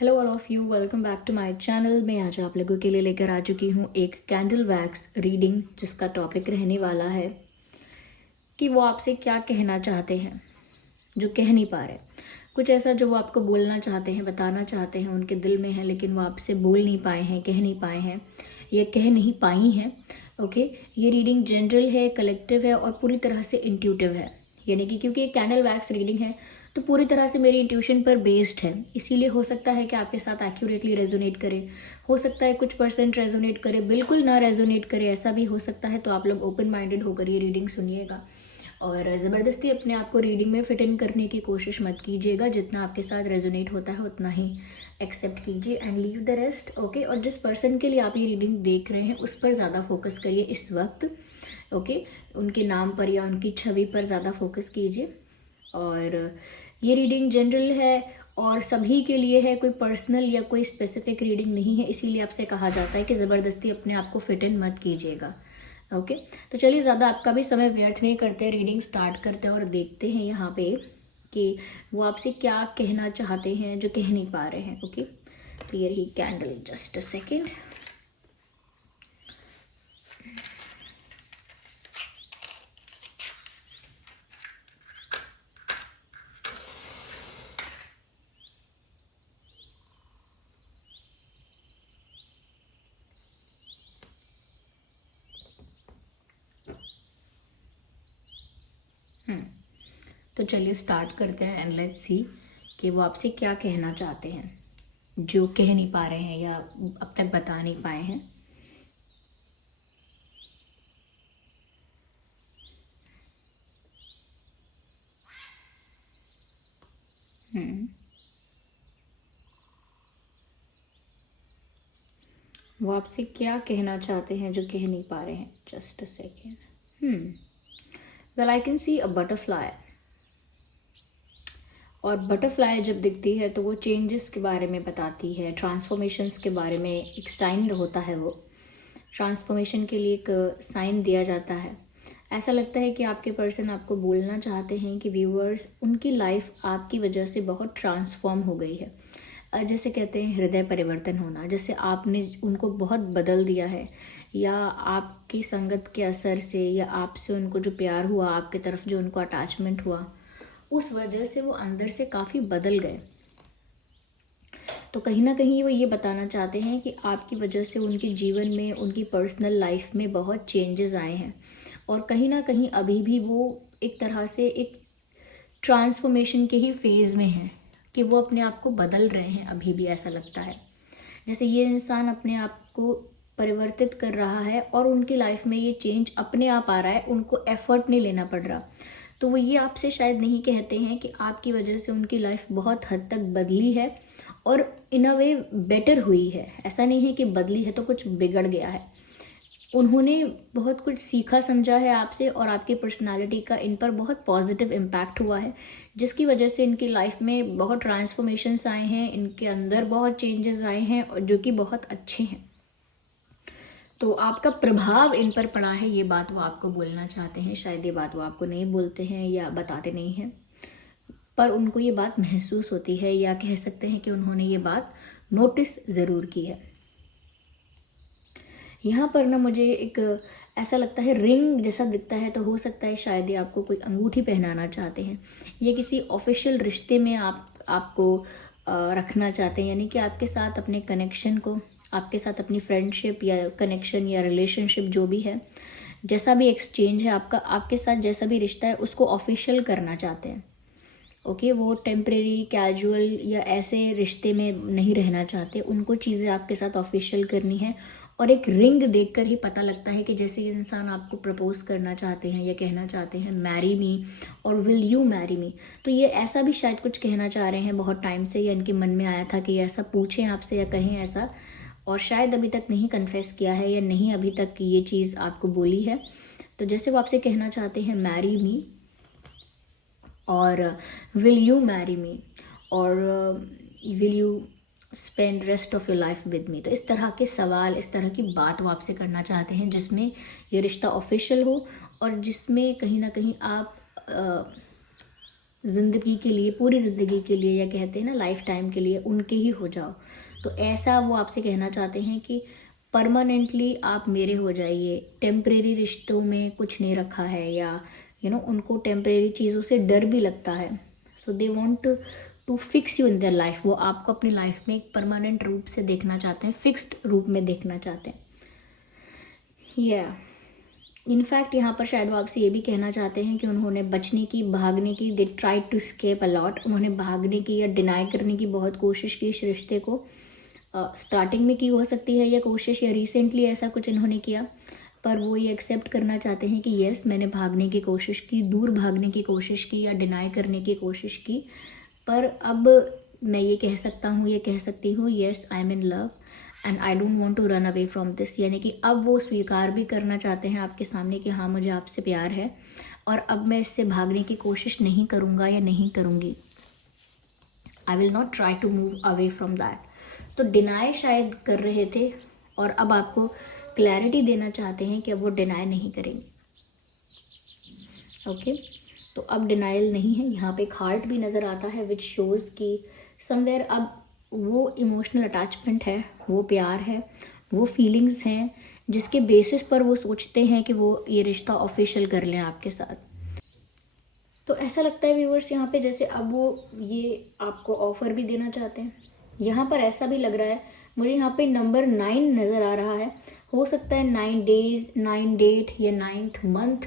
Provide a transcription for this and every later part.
Hello all of you, welcome back to my channel. मैं आज आप लोगों के लिए लेकर आ चुकी हूँ एक कैंडल वैक्स रीडिंग, जिसका टॉपिक रहने वाला है कि वो आपसे क्या कहना चाहते हैं जो कह नहीं पा रहे। कुछ ऐसा जो वो आपको बोलना चाहते हैं, बताना चाहते हैं, उनके दिल में है लेकिन वो आपसे बोल नहीं पाए हैं, कह नहीं पाए हैं, ये कह नहीं पाई हैं। ओके, ये रीडिंग जनरल है, कलेक्टिव है और पूरी तरह से इंट्यूटिव है। यानी कि क्योंकि ये कैंडल वैक्स रीडिंग है तो पूरी तरह से मेरी इंट्यूशन पर बेस्ड है, इसीलिए हो सकता है कि आपके साथ एक्यूरेटली रेजोनेट करे, हो सकता है कुछ परसेंट रेजोनेट करे, बिल्कुल ना रेजोनेट करे, ऐसा भी हो सकता है। तो आप लोग ओपन माइंडेड होकर ये रीडिंग सुनिएगा और ज़बरदस्ती अपने आप को रीडिंग में फिट इन करने की कोशिश मत कीजिएगा। जितना आपके साथ रेजोनेट होता है उतना ही एक्सेप्ट कीजिए and leave the rest. Okay, और जिस पर्सन के लिए आप ये रीडिंग देख रहे हैं उस पर ज़्यादा फोकस करिए इस वक्त। ओके, उनके नाम पर या उनकी छवि पर ज़्यादा फोकस कीजिए। और ये रीडिंग जनरल है और सभी के लिए है, कोई पर्सनल या कोई स्पेसिफिक रीडिंग नहीं है, इसीलिए आपसे कहा जाता है कि ज़बरदस्ती अपने आप को फिट इन मत कीजिएगा। ओके, तो चलिए ज़्यादा आपका भी समय व्यर्थ नहीं करते, रीडिंग स्टार्ट करते हैं और देखते हैं यहाँ पे कि वो आपसे क्या कहना चाहते हैं जो कह नहीं पा रहे हैं। ओके, तो ये रही कैंडल, जस्ट अ सेकेंड। तो चलिए स्टार्ट करते हैं एंड लेट्स सी कि वो आपसे क्या कहना चाहते हैं जो कह नहीं पा रहे हैं या अब तक बता नहीं पाए हैं। वो आपसे क्या कहना चाहते हैं जो कह नहीं पा रहे हैं। Just a second. Well, I can see a butterfly. और बटरफ्लाई जब दिखती है तो वो चेंजेस के बारे में बताती है, ट्रांसफॉर्मेशंस के बारे में एक साइन होता है। वो ट्रांसफॉर्मेशन के लिए एक साइन दिया जाता है। ऐसा लगता है कि आपके पर्सन आपको बोलना चाहते हैं कि व्यूअर्स, उनकी लाइफ आपकी वजह से बहुत ट्रांसफॉर्म हो गई है। जैसे कहते हैं हृदय परिवर्तन होना, जैसे आपने उनको बहुत बदल दिया है, या आपकी संगत के असर से, या आपसे उनको जो प्यार हुआ, आपके तरफ जो उनको अटैचमेंट हुआ, उस वजह से वो अंदर से काफ़ी बदल गए। तो कहीं ना कहीं वो ये बताना चाहते हैं कि आपकी वजह से उनके जीवन में, उनकी पर्सनल लाइफ में बहुत चेंजेस आए हैं और कहीं ना कहीं अभी भी वो एक तरह से एक ट्रांसफॉर्मेशन के ही फेज़ में हैं कि वो अपने आप को बदल रहे हैं। अभी भी ऐसा लगता है जैसे ये इंसान अपने आप को परिवर्तित कर रहा है और उनकी लाइफ में ये चेंज अपने आप आ रहा है, उनको एफर्ट नहीं लेना पड़ रहा। तो वो ये आपसे शायद नहीं कहते हैं कि आपकी वजह से उनकी लाइफ बहुत हद तक बदली है और इन अ वे बेटर हुई है। ऐसा नहीं है कि बदली है तो कुछ बिगड़ गया है। उन्होंने बहुत कुछ सीखा समझा है आपसे और आपकी पर्सनालिटी का इन पर बहुत पॉजिटिव इम्पैक्ट हुआ है, जिसकी वजह से इनकी लाइफ में बहुत ट्रांसफॉर्मेशंस आए हैं, इनके अंदर बहुत चेंजेस आए हैं और जो कि बहुत अच्छे हैं। तो आपका प्रभाव इन पर पड़ा है, ये बात वो आपको बोलना चाहते हैं। शायद ये बात वो आपको नहीं बोलते हैं या बताते नहीं हैं, पर उनको ये बात महसूस होती है, या कह सकते हैं कि उन्होंने ये बात नोटिस ज़रूर की है। यहाँ पर ना मुझे एक ऐसा लगता है रिंग जैसा दिखता है, तो हो सकता है शायद ये आपको कोई अंगूठी पहनाना चाहते हैं। ये किसी ऑफिशियल रिश्ते में आपको रखना चाहते हैं, यानी कि आपके साथ अपने कनेक्शन को, आपके साथ अपनी फ्रेंडशिप या कनेक्शन या रिलेशनशिप जो भी है, जैसा भी एक्सचेंज है आपका, आपके साथ जैसा भी रिश्ता है, उसको ऑफिशियल करना चाहते हैं। ओके, वो टेम्परेरी कैजुअल या ऐसे रिश्ते में नहीं रहना चाहते, उनको चीज़ें आपके साथ ऑफिशियल करनी है। और एक रिंग देखकर ही पता लगता है कि जैसे ये इंसान आपको प्रपोज करना चाहते हैं या कहना चाहते हैं मैरी मी और विल यू मैरी मी, तो ये ऐसा भी शायद कुछ कहना चाह रहे हैं बहुत टाइम से, या इनके मन में आया था कि ऐसा पूछें आपसे या कहें ऐसा, और शायद अभी तक नहीं कन्फेस किया है या नहीं अभी तक ये चीज़ आपको बोली है। तो जैसे वो आपसे कहना चाहते हैं मैरी मी और विल यू मैरी मी और will you spend rest of your life with me, तो इस तरह के सवाल, इस तरह की बात वो आपसे करना चाहते हैं जिसमें ये रिश्ता ऑफिशियल हो और जिसमें कहीं ना कहीं आप ज़िंदगी के लिए, पूरी ज़िंदगी के लिए, या कहते हैं ना लाइफ टाइम के लिए उनके ही हो जाओ। तो ऐसा वो आपसे कहना चाहते हैं कि परमानेंटली आप मेरे हो जाइए, टेम्परेरी रिश्तों में कुछ नहीं रखा है, या उनको टेम्परेरी चीज़ों से डर भी लगता है। So they want to fix you in their life. वो आपको अपनी लाइफ में एक परमानेंट रूप से देखना चाहते हैं, फिक्स्ड रूप में देखना चाहते हैं। इनफैक्ट यहाँ पर शायद वो आपसे ये भी कहना चाहते हैं कि उन्होंने बचने की, भागने की, they try to escape a lot. उन्होंने भागने की या डिनाई करने की बहुत कोशिश की इस रिश्ते को। स्टार्टिंग में की हो सकती है ये कोशिश, या रिसेंटली ऐसा कुछ इन्होंने किया, पर वो ये एक्सेप्ट करना चाहते हैं कि यस, मैंने भागने की कोशिश की, दूर भागने की कोशिश की, या डिनाई करने की कोशिश की, पर अब मैं ये कह सकता हूँ, ये कह सकती हूँ, yes I am in love and I don't want to run away from this. यानी कि अब वो स्वीकार भी करना चाहते हैं आपके सामने कि हाँ, मुझे आपसे प्यार है और अब मैं इससे भागने की कोशिश नहीं करूँगा या नहीं करूँगी। I will not try to move away from that. तो डिनाई शायद कर रहे थे और अब आपको क्लैरिटी देना चाहते हैं कि अब वो डिनाई नहीं करेंगे। ओके, तो अब डिनाइल नहीं है। यहाँ पे एक हार्ट भी नज़र आता है विच शोज़ कि समवेयर अब वो इमोशनल अटैचमेंट है, वो प्यार है, वो फीलिंग्स हैं जिसके बेसिस पर वो सोचते हैं कि वो ये रिश्ता ऑफिशियल कर लें आपके साथ। तो ऐसा लगता है व्यूअर्स यहाँ पे जैसे अब वो ये आपको ऑफ़र भी देना चाहते हैं। यहाँ पर ऐसा भी लग रहा है मुझे, यहाँ पे नंबर 9 नज़र आ रहा है। हो सकता है 9 डेज, 9 डेट या 9th मंथ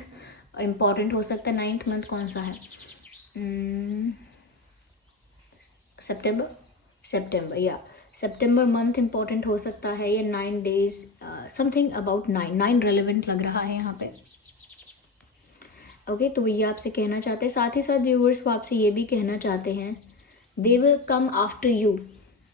इम्पॉर्टेंट हो सकता है। 9th मंथ कौन सा है? सितंबर या सितंबर मंथ इम्पॉर्टेंट हो सकता है, या 9 डेज, समथिंग अबाउट 9 रेलेवेंट लग रहा है यहाँ पे। ओके, तो ये आपसे कहना चाहते हैं। साथ ही साथ व्यूअर्स को आपसे ये भी कहना चाहते हैं, they will come after you.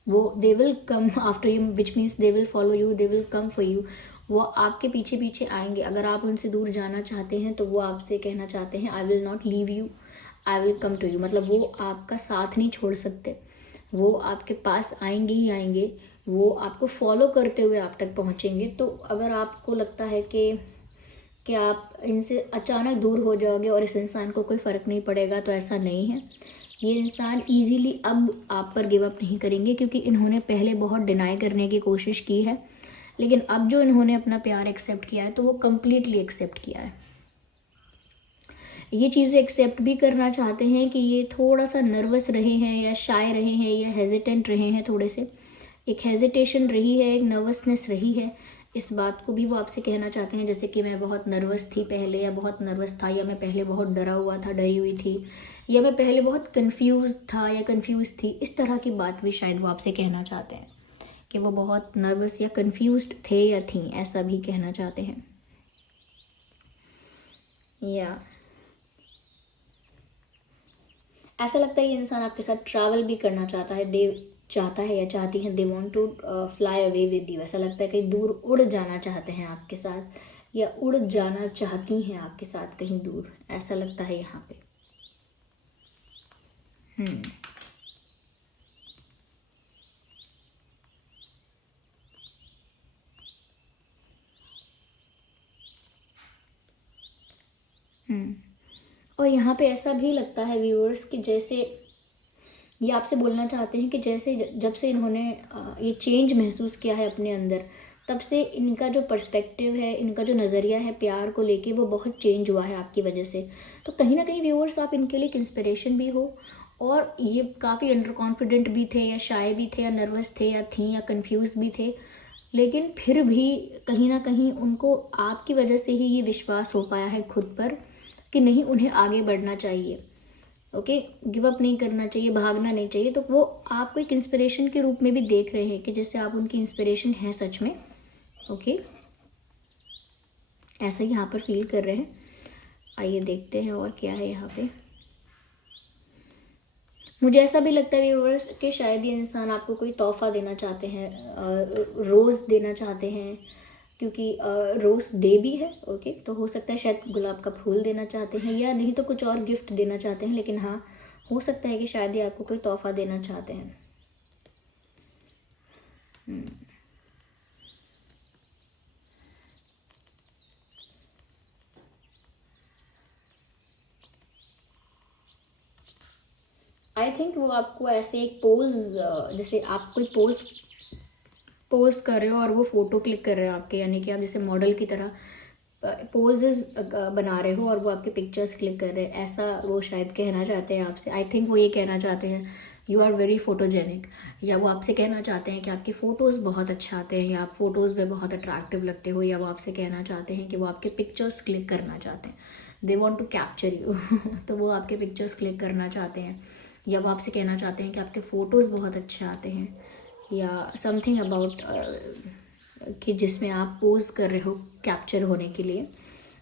वो they will come after you which means they will follow you, they will come for you. वो आपके पीछे पीछे आएंगे। अगर आप उनसे दूर जाना चाहते हैं तो वो आपसे कहना चाहते हैं, I will not leave you, I will come to you. मतलब वो आपका साथ नहीं छोड़ सकते, वो आपके पास आएंगे ही आएंगे, वो आपको फॉलो करते हुए आप तक पहुँचेंगे। तो अगर आपको लगता है कि आप इनसे अचानक दूर हो जाओगे और इस इंसान को कोई फ़र्क नहीं पड़ेगा, तो ऐसा नहीं है। ये इंसान इजीली अब आप पर गिव अप नहीं करेंगे, क्योंकि इन्होंने पहले बहुत डिनाई करने की कोशिश की है, लेकिन अब जो इन्होंने अपना प्यार एक्सेप्ट किया है तो वो कम्प्लीटली एक्सेप्ट किया है। ये चीज़ें एक्सेप्ट भी करना चाहते हैं कि ये थोड़ा सा नर्वस रहे हैं, या शाय रहे हैं, या हेजिटेंट रहे हैं, थोड़े से एक हेजिटेशन रही है, एक नर्वसनेस रही है। इस बात को भी वो आपसे कहना चाहते हैं, जैसे कि मैं बहुत नर्वस थी पहले, या बहुत नर्वस था, या मैं पहले बहुत डरा हुआ था, डरी हुई थी, या मैं पहले बहुत कंफ्यूज था या कंफ्यूज थी। इस तरह की बात भी शायद वो आपसे कहना चाहते हैं कि वो बहुत नर्वस या कंफ्यूज्ड थे या थी, ऐसा भी कहना चाहते हैं। या ऐसा लगता है ये इंसान आपके साथ ट्रैवल भी करना चाहता है, दे चाहता है या चाहती हैं, they want to fly away with you. ऐसा लगता है कहीं दूर उड़ जाना चाहते हैं आपके साथ, या उड़ जाना चाहती हैं आपके साथ कहीं दूर, ऐसा लगता है यहाँ पे। और यहाँ पे ऐसा भी लगता है व्यूअर्स कि जैसे ये आपसे बोलना चाहते हैं कि जैसे जब से इन्होंने ये चेंज महसूस किया है अपने अंदर, तब से इनका जो पर्सपेक्टिव है, इनका जो नज़रिया है प्यार को लेके, वो बहुत चेंज हुआ है आपकी वजह से। तो कहीं ना कहीं व्यूअर्स आप इनके लिए एक इंस्पिरेशन भी हो, और ये काफ़ी अंडर कॉन्फिडेंट भी थे, या शाय भी थे, या नर्वस थे, या थी, या कंफ्यूज भी थे, लेकिन फिर भी कहीं ना कहीं उनको आपकी वजह से ही ये विश्वास हो पाया है खुद पर कि नहीं, उन्हें आगे बढ़ना चाहिए। ओके, गिव अप नहीं करना चाहिए, भागना नहीं चाहिए। तो वो आपको एक इंस्पिरेशन के रूप में भी देख रहे हैं कि जैसे आप उनकी इंस्पिरेशन हैं सच में। ओके, ऐसा ही यहाँ पर फील कर रहे हैं। आइए देखते हैं और क्या है यहाँ पे। मुझे ऐसा भी लगता है व्यूअर्स कि शायद ये इंसान आपको कोई तोहफा देना चाहते हैं, रोज़ देना चाहते हैं, क्योंकि रोज़ डे भी है। ओके, तो हो सकता है शायद गुलाब का फूल देना चाहते हैं, या नहीं तो कुछ और गिफ्ट देना चाहते हैं, लेकिन हाँ, हो सकता है कि शायद ये आपको कोई तोहफा देना चाहते हैं। आई थिंक वो आपको ऐसे एक पोज, जैसे आप कोई पोज कर रहे हो और वो फ़ोटो क्लिक कर रहे हो आपके, यानी कि आप जैसे मॉडल की तरह पोजेस बना रहे हो और वो आपके पिक्चर्स क्लिक कर रहे हैं, ऐसा वो शायद कहना चाहते हैं आपसे। आई थिंक वो ये कहना चाहते हैं यू आर वेरी फोटोजेनिक, या वो आपसे कहना चाहते हैं कि आपके फ़ोटोज़ बहुत अच्छे आते हैं, या आप फ़ोटोज़ में बहुत अट्रैक्टिव लगते हो, या वो आपसे कहना चाहते हैं कि वो आपके पिक्चर्स क्लिक करना चाहते हैं, they want to capture you. तो वो आपके पिक्चर्स क्लिक करना चाहते हैं, या वो आपसे कहना चाहते हैं कि आपके फ़ोटोज़ बहुत अच्छे आते हैं, या समथिंग अबाउट कि जिसमें आप पोज कर रहे हो कैप्चर होने के लिए,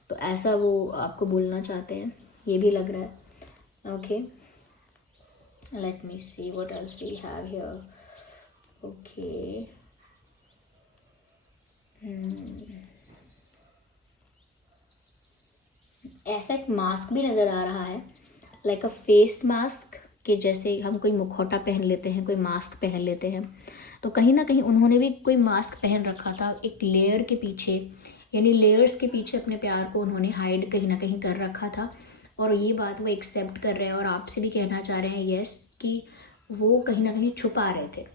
तो ऐसा वो आपको बोलना चाहते हैं, ये भी लग रहा है। Okay, let me see what else we have here. Okay, ऐसा एक मास्क भी नज़र आ रहा है, लाइक अ फेस मास्क, कि जैसे हम कोई मुखौटा पहन लेते हैं, कोई मास्क पहन लेते हैं, तो कहीं ना कहीं उन्होंने भी कोई मास्क पहन रखा था एक लेयर के पीछे, यानी लेयर्स के पीछे अपने प्यार को उन्होंने हाइड कहीं ना कहीं कर रखा था, और ये बात वो एक्सेप्ट कर रहे हैं और आपसे भी कहना चाह रहे हैं यस, कि वो कहीं ना कहीं छुपा रहे थे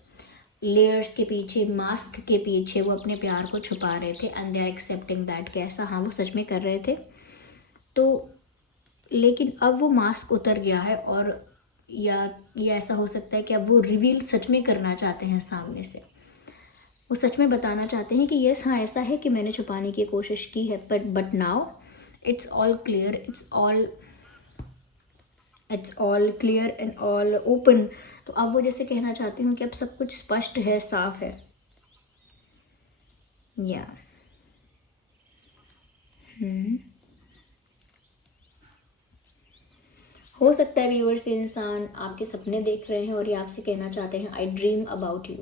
लेयर्स के पीछे, मास्क के पीछे वो अपने प्यार को छुपा रहे थे, and they are accepting that कि ऐसा हाँ वो सच में कर रहे थे। तो लेकिन अब वो मास्क उतर गया है, और या ये ऐसा हो सकता है कि अब वो रिवील सच में करना चाहते हैं सामने से, वो सच में बताना चाहते हैं कि यस हाँ ऐसा है कि मैंने छुपाने की कोशिश की है, but now it's all clear, it's all clear and all open. तो अब वो जैसे कहना चाहती हूँ कि अब सब कुछ स्पष्ट है, साफ है। या हो सकता है व्यूअर्स, ये इंसान आपके सपने देख रहे हैं और ये आपसे कहना चाहते हैं आई ड्रीम अबाउट यू।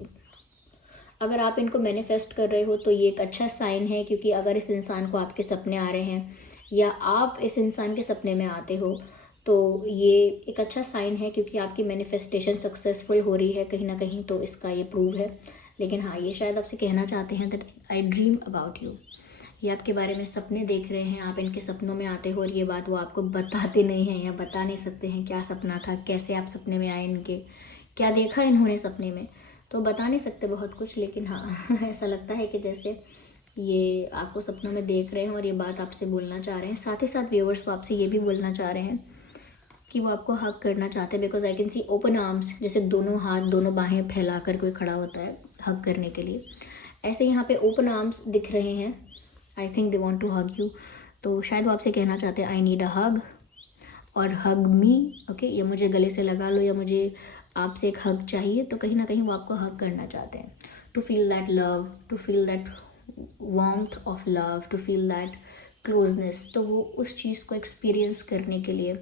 अगर आप इनको मैनिफेस्ट कर रहे हो तो ये एक अच्छा साइन है, क्योंकि अगर इस इंसान को आपके सपने आ रहे हैं या आप इस इंसान के सपने में आते हो, तो ये एक अच्छा साइन है, क्योंकि आपकी मैनिफेस्टेशन सक्सेसफुल हो रही है कहीं ना कहीं, तो इसका ये प्रूव है। लेकिन हाँ, ये शायद आपसे कहना चाहते हैं that I dream about you. ये आपके बारे में सपने देख रहे हैं, आप इनके सपनों में आते हो, और ये बात वो आपको बताते नहीं हैं या बता नहीं सकते हैं क्या सपना था, कैसे आप सपने में आए, इनके क्या देखा इन्होंने सपने में, तो बता नहीं सकते बहुत कुछ। लेकिन हाँ ऐसा लगता है कि जैसे ये आपको सपनों में देख रहे हैं और ये बात आपसे बोलना चाह रहे हैं। साथ ही साथ व्यूअर्स को आपसे ये भी बोलना चाह रहे हैं कि वो आपको हक करना चाहते हैं, because I can see open arms, जैसे दोनों हाथ दोनों बाहें फैला कर कोई खड़ा होता है हक करने के लिए, ऐसे यहाँ पे ओपन आर्म्स दिख रहे हैं। I think they want to hug you, तो शायद वो आपसे कहना चाहते हैं आई नीड अ हग और हग मी। ओके, या मुझे गले से लगा लो, या मुझे आपसे एक हग चाहिए, तो कहीं ना कहीं वो आपको हग करना चाहते हैं, to feel that love, to feel that warmth of love, to feel that closeness. तो वो उस चीज़ को एक्सपीरियंस करने के लिए,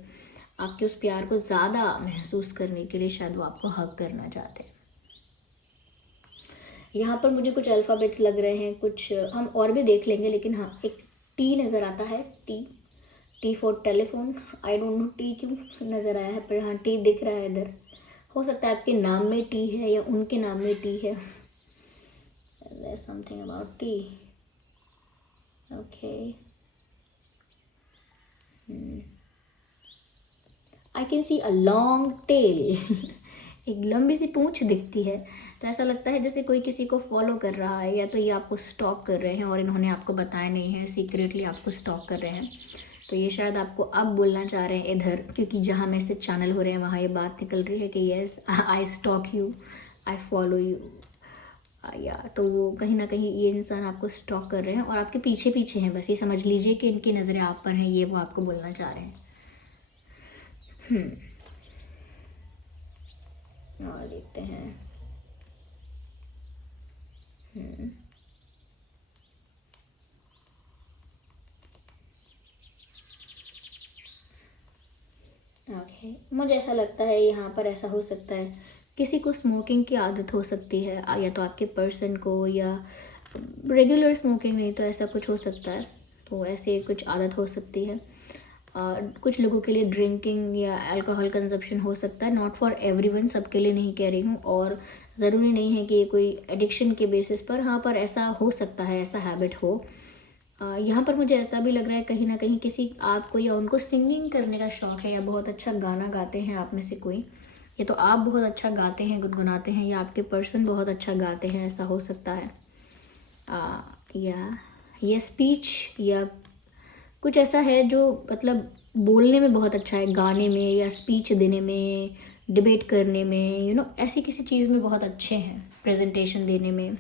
आपके उस प्यार को ज़्यादा महसूस करने के लिए शायद वो आपको हग करना चाहते हैं। यहाँ पर मुझे कुछ अल्फ़ाबेट्स लग रहे हैं, कुछ हम और भी देख लेंगे, लेकिन हाँ एक टी नज़र आता है, T for telephone. I don't know T क्यों नज़र आया है, पर हाँ टी दिख रहा है इधर। हो सकता है आपके नाम में टी है या उनके नाम में टी है। There's something about tea. Okay. I can see a long tail. एक लंबी सी पूंछ दिखती है, तो ऐसा लगता है जैसे कोई किसी को फॉलो कर रहा है, या तो ये आपको स्टॉक कर रहे हैं और इन्होंने आपको बताया नहीं है, सीक्रेटली आपको स्टॉक कर रहे हैं। तो ये शायद आपको अब बोलना चाह रहे हैं इधर, क्योंकि जहाँ मैसेज चैनल हो रहे हैं वहाँ ये बात निकल रही है कि yes I stock you, I follow you. या तो वो कहीं ना कहीं ये इंसान आपको स्टॉक कर रहे हैं और आपके पीछे पीछे हैं, बस ये समझ लीजिए कि इनकी नज़रें आप पर हैं, ये वो आपको बोलना चाह रहे हैं। और देखते हैं। ओके, मुझे ऐसा लगता है यहाँ पर ऐसा हो सकता है किसी को स्मोकिंग की आदत हो सकती है, या तो आपके पर्सन को, या रेगुलर स्मोकिंग नहीं तो ऐसा कुछ हो सकता है, तो ऐसे कुछ आदत हो सकती है। कुछ लोगों के लिए ड्रिंकिंग या अल्कोहल कंजप्शन हो सकता है, नॉट फॉर एवरीवन, सबके लिए नहीं कह रही हूँ, और ज़रूरी नहीं है कि ये कोई एडिक्शन के बेसिस पर, हाँ पर ऐसा हो सकता है, ऐसा हैबिट हो। यहाँ पर मुझे ऐसा भी लग रहा है कहीं ना कहीं किसी आपको या उनको सिंगिंग करने का शौक़ है, या बहुत अच्छा गाना गाते हैं आप में से कोई, ये तो आप बहुत अच्छा गाते हैं, गुनगुनाते हैं, या आपके पर्सन बहुत अच्छा गाते हैं, ऐसा हो सकता है। या ये स्पीच या कुछ ऐसा है जो मतलब बोलने में बहुत अच्छा है, गाने में या स्पीच देने में, डिबेट करने में, ऐसी किसी चीज़ में बहुत अच्छे हैं, प्रेजेंटेशन देने में,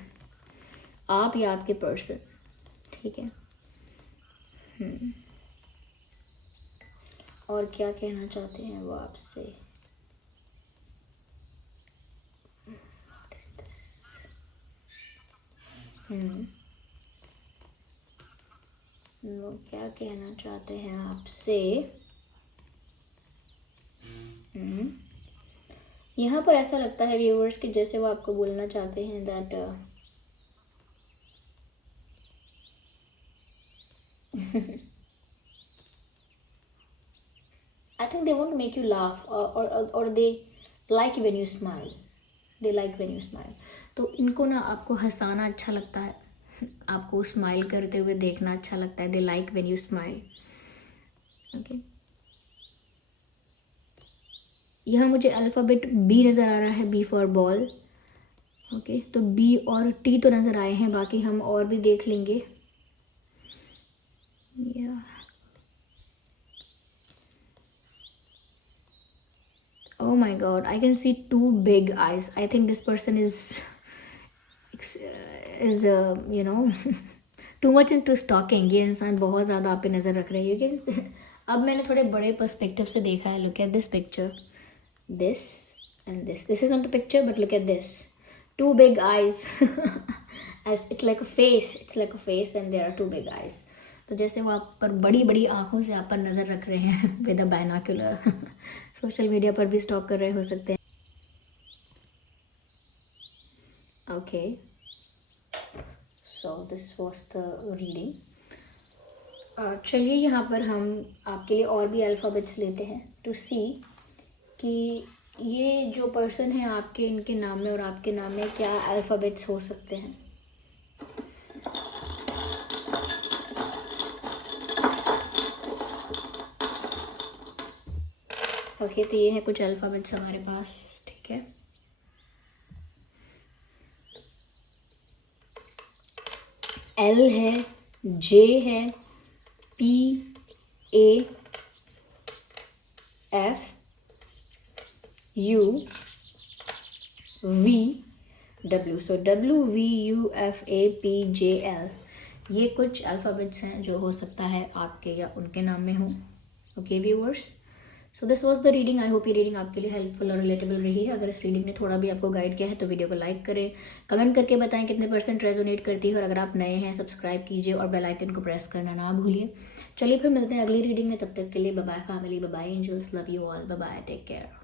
आप या आपके पर्सन। ठीक है। और क्या कहना चाहते हैं वो आपसे? वो क्या कहना चाहते हैं आपसे? यहाँ पर ऐसा लगता है व्यूअर्स कि जैसे वो आपको बोलना चाहते हैं that I think they want to make you laugh, or they like when you smile. They like when you smile. तो इनको ना आपको हंसाना अच्छा लगता है, आपको स्माइल करते हुए देखना अच्छा लगता है। They like when you smile. Okay. यहाँ मुझे अल्फ़ाबेट B नज़र आ रहा है, B फॉर बॉल। ओके, तो B और T तो नज़र आए हैं, बाकी हम और भी देख लेंगे। Oh my God, I can see 2 big eyes. I think this person is too much into stalking. ये इंसान बहुत ज़्यादा आप पे नज़र रख रही है, क्योंकि अब मैंने थोड़े बड़े पर्सपेक्टिव से देखा है। Look at this picture, this and this. This is not the picture, but look at this. 2 big eyes. As it's like a face. It's like a face, and there are 2 big eyes. तो जैसे वो आप पर बड़ी बड़ी आँखों से आप पर नज़र रख रहे हैं with a binocular. Social media पर भी स्टॉक कर रहे हो सकते हैं। Okay, so this was the reading. चलिए यहाँ पर हम आपके लिए और भी अल्फ़ाबेट्स लेते हैं टू सी कि ये जो पर्सन है आपके, इनके नाम में और आपके नाम में क्या अल्फ़ाबेट्स हो सकते हैं। ओके, तो ये है कुछ अल्फ़ाबेट्स हमारे पास। ठीक है, L है, J है, P, A, F, U, V, W। So W, V, U, F, A, P, J, L, ये कुछ अल्फ़ाबेट्स हैं जो हो सकता है आपके या उनके नाम में हो। Okay viewers, so this was the reading. I hope ये रीडिंग आपके लिए हेल्पफुल और रिलेटेबल रही है। अगर इस रीडिंग ने थोड़ा भी आपको गाइड किया है तो वीडियो को लाइक करें, कमेंट करके बताएं कितने % रेजोनेट करती है, और अगर आप नए हैं सब्सक्राइब कीजिए और बेल आइकन को प्रेस करना ना भूलिए। चलिए फिर मिलते हैं अगली रीडिंग में, तब तक के लिए bye bye family, bye bye angels, love you all, bye bye, take care.